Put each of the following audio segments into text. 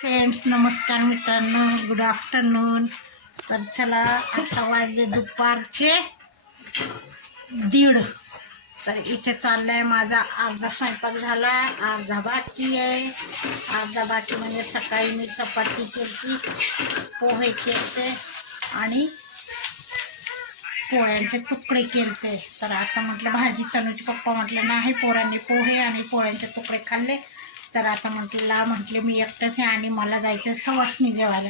Friends नमस्कार मित्रांनो. Good afternoon तर चला आता वाजले दुपारचे दीड. तर इथे चाललाय माझा अर्धा स्वयंपाक झाला अर्धा बाकी आहे. अर्धा बाकी म्हणजे सकाळी मी चपाती केली पोहे केलते आणि पोळ्यांचे तुकडे केलते. तर आता म्हटलं भाजी तनुचे पप्पा म्हटलं नाही पोरांनी पोहे आणि पोळ्यांचे तुकडे खाल्ले. तर आता म्हटलं ला म्हटले मी एकटंच आहे आणि मला जायचं सवासणी जेवायला.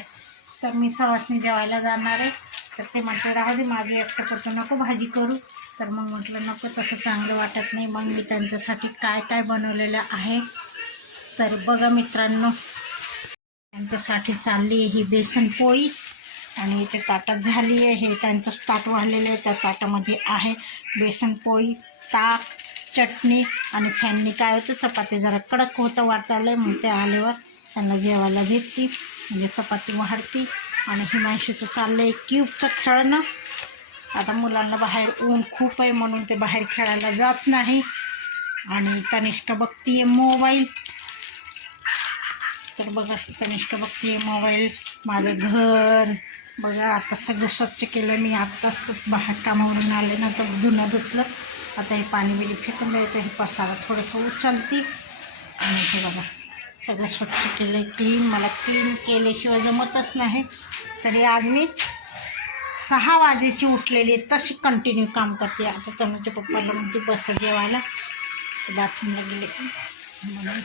तर मी सवासणी जेवायला जाणार आहे. तर ते म्हटलं राहू दे माझं एकटं करतो नको भाजी करू. तर मग म्हटलं नको तसं चांगलं वाटत नाही. मग मी त्यांच्यासाठी काय काय बनवलेलं आहे? तर बघा मित्रांनो त्यांच्यासाठी चालली आहे ही बेसन पोळी. आणि इथे ताटात झाली आहे. हे त्यांचंच ताट वाढलेलं आहे. त्या ताटामध्ये आहे बेसन पोळी ताक चटणी आणि फॅननी काय होतं चपाती जरा कडक होतं वाटायला मग ते आल्यावर त्यांना जेवायला देते. म्हणजे चपाती वाढती आणि हिमांशीचं चाललं आहे क्यूबचं खेळणं. आता मुलांना बाहेर ऊन खूप आहे म्हणून ते बाहेर खेळायला जात नाही. आणि कनिष्का आहे मोबाईल. तर बघा कनिष्का बघते मोबाईल माझं घर. बघा आता सगळं स्वच्छ केलं. मी आत्ताच बाहेर कामावरून आले ना तर धुणं धुतलं. आता हे पाणी बिणी फेकून द्यायचं हे पसारा थोडंसं उचलते. आणि हे बघा सगळं स्वच्छ केलं आहे क्लीन मला क्लीन केल्याशिवाय जमतच नाही. तरी आज मी सहा वाजेची उठलेली आहे तशी कंटिन्यू काम करते. आता तनुच्या पप्पाला म्हणते बस जेवायला. बाथरूमला गेले. म्हणून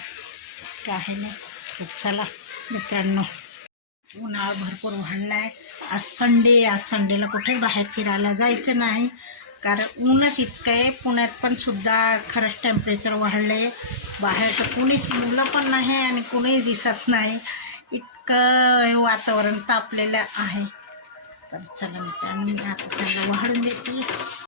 काही नाही. चला मित्रांनो उन्हाळा भरपूर वाढला आहे आज संडे आज संडेला कुठे बाहेर फिरायला जायचं नाही. कारण ऊनच इतकं आहे पुण्यात पण सुद्धा खरंच टेम्परेचर वाढलं. आहे बाहेर तर कुणीच मुलं पण नाही आणि कुणीही दिसत नाही. इतकं वातावरण तापलेलं आहे. तर चला मित्रांनो मी आता त्यांना वाढून देते.